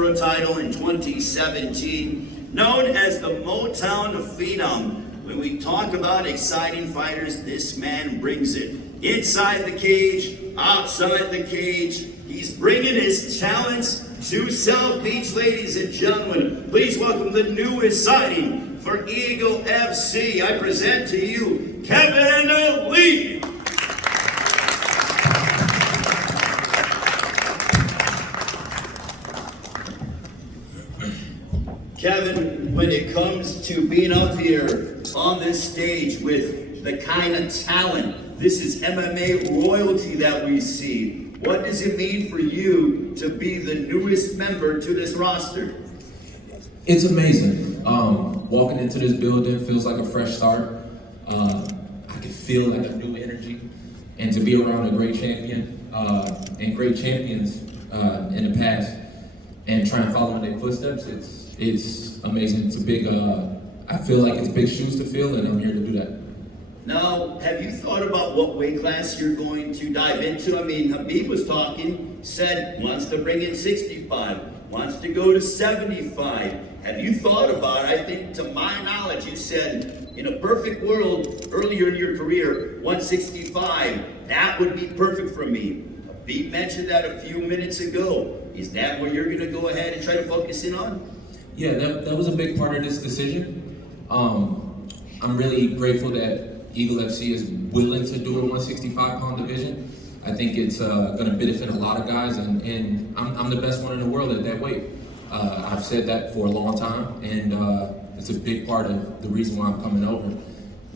for a title in 2017, known as the Motown Phenom. When we talk about exciting fighters, this man brings it. Inside the cage, outside the cage, he's bringing his talents to South Beach, ladies and gentlemen. Please welcome the newest signing for Eagle FC. I present to you, Kevin Lee. Kevin, when it comes to being up here on this stage with the kind of talent, this is MMA royalty that we see. What does it mean for you to be the newest member to this roster? It's amazing. Walking into this building feels like a fresh start. I can feel like a new energy. And to be around a great champion and great champions in the past and try and follow in their footsteps, it's amazing. It's a big, I feel like it's big shoes to fill, and I'm here to do that. Now, have you thought about what weight class you're going to dive into? I mean, Khabib was talking, said wants to bring in 65, wants to go to 75. Have you thought about it? I think, to my knowledge, you said in a perfect world earlier in your career, 165, that would be perfect for me. Khabib mentioned that a few minutes ago. Is that where you're going to go ahead and try to focus in on? Yeah, that was a big part of this decision. I'm really grateful that Eagle FC is willing to do a 165-pound division. I think it's going to benefit a lot of guys, and I'm the best one in the world at that weight. I've said that for a long time, and it's a big part of the reason why I'm coming over.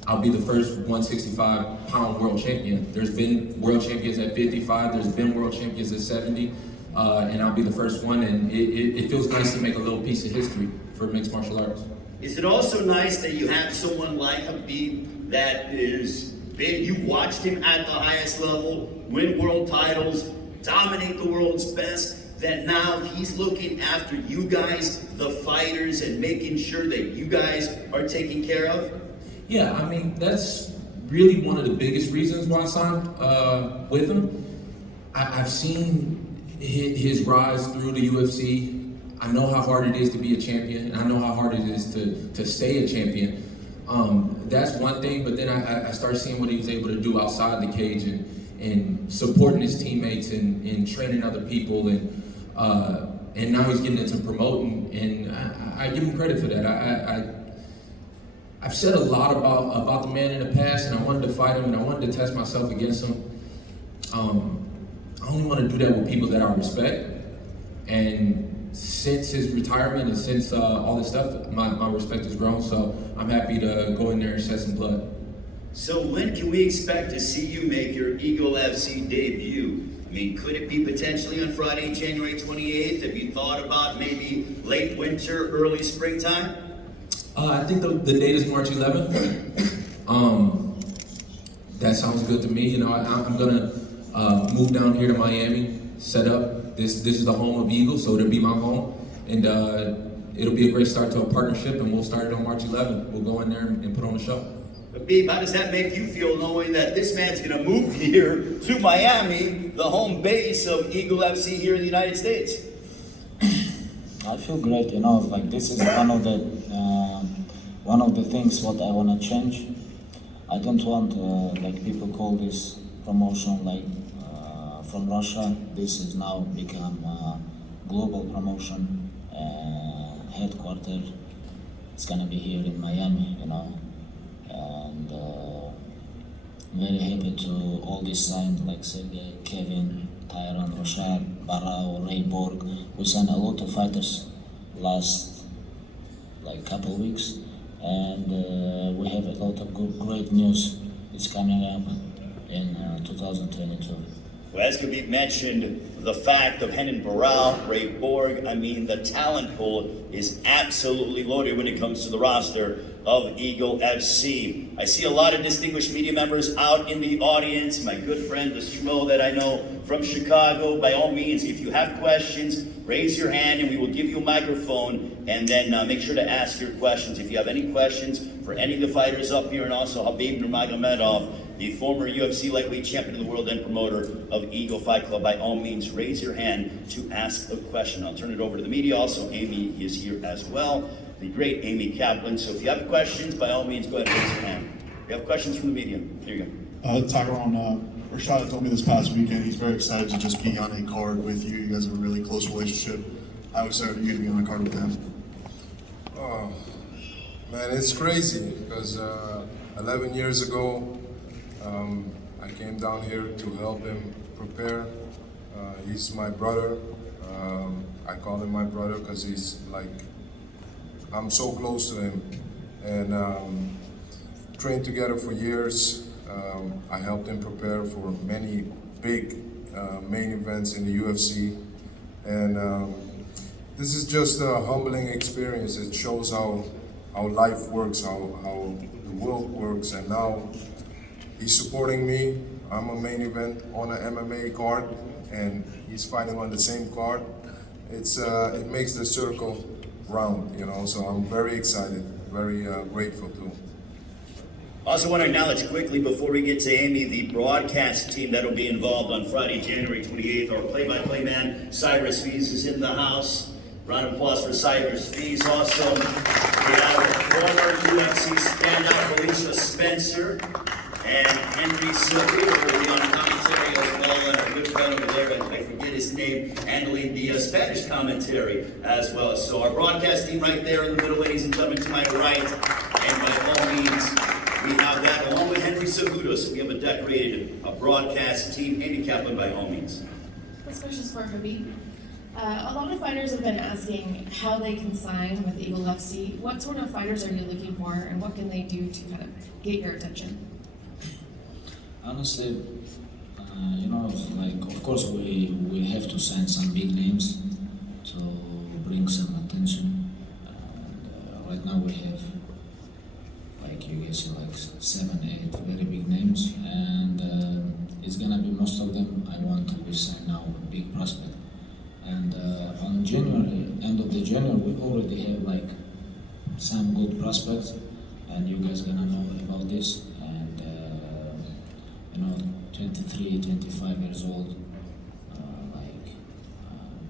I'll be the first 165-pound world champion. There's been world champions at 55, there's been world champions at 70, and I'll be the first one, and it feels nice to make a little piece of history for mixed martial arts. Is it also nice that you have someone like Khabib that is big? You watched him at the highest level, win world titles, dominate the world's best, that now he's looking after you guys, the fighters, and making sure that you guys are taken care of? Yeah, I mean, that's really one of the biggest reasons why I signed with him. I've seen his rise through the UFC. I know how hard it is to be a champion, and I know how hard it is to stay a champion. That's one thing, but then I start seeing what he was able to do outside the cage and supporting his teammates and training other people, and now he's getting into promoting, and I give him credit for that. I've said a lot about the man in the past, and I wanted to fight him, and I wanted to test myself against him. I only want to do that with people that I respect, and since his retirement and since all this stuff, my respect has grown, so I'm happy to go in there and shed some blood. So when can we expect to see you make your Eagle FC debut? I mean, could it be potentially on Friday, January 28th? Have you thought about maybe late winter, early springtime? I think the date is March 11th. That sounds good to me. You know, I'm gonna move down here to Miami, set up. This is the home of Eagle, so it'll be my home, and it'll be a great start to a partnership, and we'll start it on March 11th. We'll go in there and put on a show. Khabib, how does that make you feel knowing that this man's going to move here to Miami, the home base of Eagle FC here in the United States? I feel great, you know, like this is one of the things what I want to change. I don't want, like people call this promotion like from Russia. This is now become a global promotion headquarter. It's gonna be here in Miami, you know, and very happy to all this signed like Sergey, Kevin, Tyron, Rochelle, Barao, Ray Borg. We signed a lot of fighters last like couple weeks, and we have a lot of great news. It's coming up in 2022. Well, as Khabib mentioned, the fact of Henan Barao, Ray Borg, I mean, the talent pool is absolutely loaded when it comes to the roster of Eagle FC. I see a lot of distinguished media members out in the audience. My good friend, the Schmo that I know from Chicago. By all means, if you have questions, raise your hand and we will give you a microphone, and then make sure to ask your questions. If you have any questions for any of the fighters up here, and also Khabib Nurmagomedov, the former UFC lightweight champion of the world and promoter of Eagle Fight Club. By all means, raise your hand to ask a question. I'll turn it over to the media. Also, Amy is here as well, the great Amy Kaplan. So if you have questions, by all means, go ahead and raise your hand. If you have questions from the media, here you go. Tyrone, Rashad told me this past weekend he's very excited to just be on a card with you. You guys have a really close relationship. How excited are you to be on a card with him? Oh, man, it's crazy because 11 years ago, I came down here to help him prepare. He's my brother. I call him my brother because he's like, I'm so close to him. And trained together for years. I helped him prepare for many big main events in the UFC. And this is just a humbling experience. It shows how life works, how the world works. And now he's supporting me. I'm a main event on an MMA card, and he's fighting on the same card. It makes the circle round, you know, so I'm very excited, very grateful too. Also want to acknowledge quickly before we get to Amy, the broadcast team that'll be involved on Friday, January 28th. Our play-by-play man, Cyrus Fees, is in the house. Round of applause for Cyrus Fees. Also, we have former UFC standout Felicia Spencer and Henry Silvio will be on commentary as well, and our good friend over there, I forget his name, handling the Spanish commentary as well. So our broadcast team right there in the middle, ladies and gentlemen, to my right, and by all means, we have that along with Henry Cejudo, so we have a decorated broadcast team. Amy Kaplan, by all means. This question's for Khabib. A lot of fighters have been asking how they can sign with Eagle FC. What sort of fighters are you looking for, and what can they do to kind of get your attention? Honestly, you know, like of course we have to sign some big names to bring some attention. And, right now we have, like you guys see, like 7, 8 very big names, and it's gonna be most of them. I want to sign now a big prospect. And on January, end of the January, we already have like some good prospects, and you guys gonna know about this. And you know, 23, 25 years old,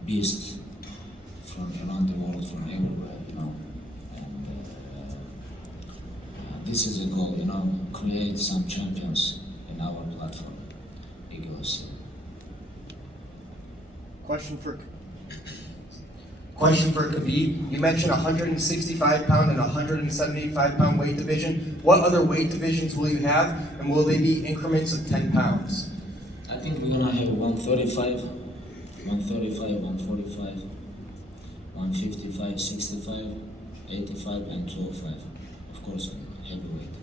beasts from around the world, from everywhere, you know. And this is a goal, you know, create some champions in our platform, Eagle FC. Question for Khabib. You mentioned 165-pound and 175-pound weight division. What other weight divisions will you have, and will they be increments of 10 pounds? I think we're gonna have 135, 145, 155, 65, 85, and 205. Of course, heavyweight.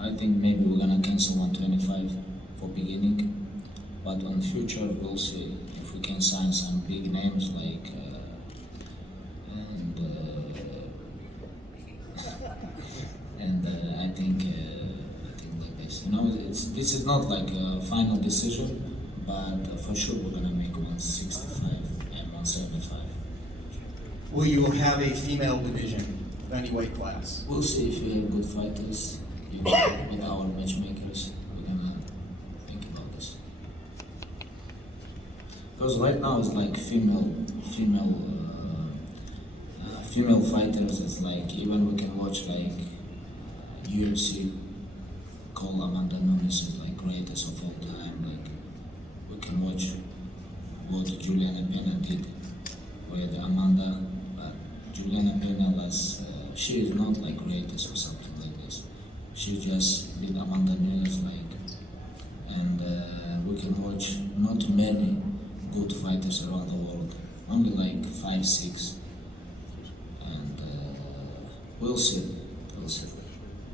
I think maybe we're gonna cancel 125 for beginning, but on future we'll see if we can sign some big names like I think like this. You know, this is not like a final decision, but for sure we're gonna make 165 and 175. Will you have a female division of any weight class? We'll see if we have good fighters. You know, with our matchmakers, we're gonna think about this. Because right now it's like female fighters. It's like even we can watch like UFC call Amanda Nunes as like greatest of all time. Like we can watch what Juliana Pena did with Amanda, but Juliana Pena was she is not like greatest or something like this. She just beat Amanda Nunes like, and we can watch not many good fighters around the world, only like 5, 6, and we'll see.